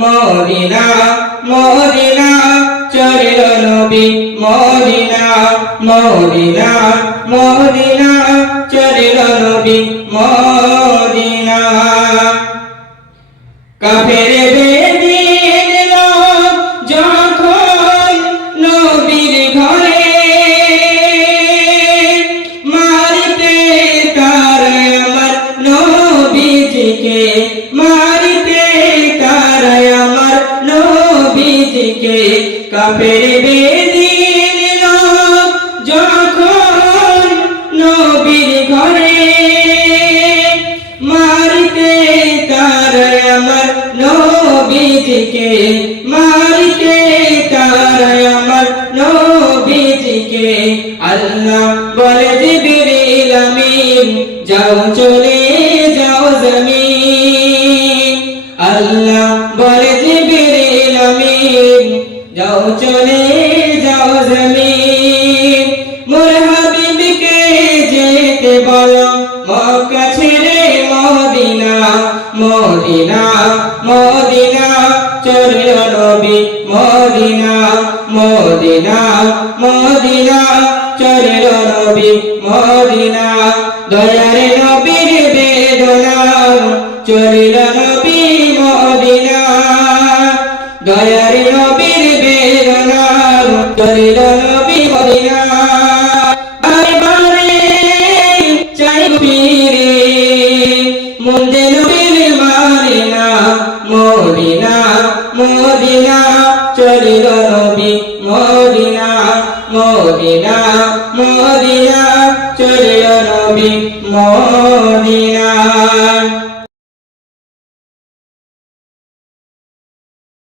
Medina Medina চরিল নবী Medina Medina Medina চরিল নবী Medina. কাফের লোক যখন তার কাফের বেদিন লোক যখন নবীর ঘরে। মারিতে তার আমার নবীজিকে, মারিতে তার আমার নবীজিকে। আল্লাহ বলে, জিবরিল আমিন, যাও চলে যাও চলে যাও জমিন। মোর হাবিবকে যেতে বলো, মক্কা ছেড়ে মদিনা মদিনা মদিনা চলিল নবী, মদিনা মদিনা মদিনা চলিল নবী, মদিনা। দয়ার নবীর বেদনা চলিল নবী, মদিনা। নবীর চলিল মদিনা বারে চাই ফিরে মুন্দে নবীর মারিনা মদিনা মদিনা চলিল নবী মদিনা মদিনা মদিনা চলিল নবী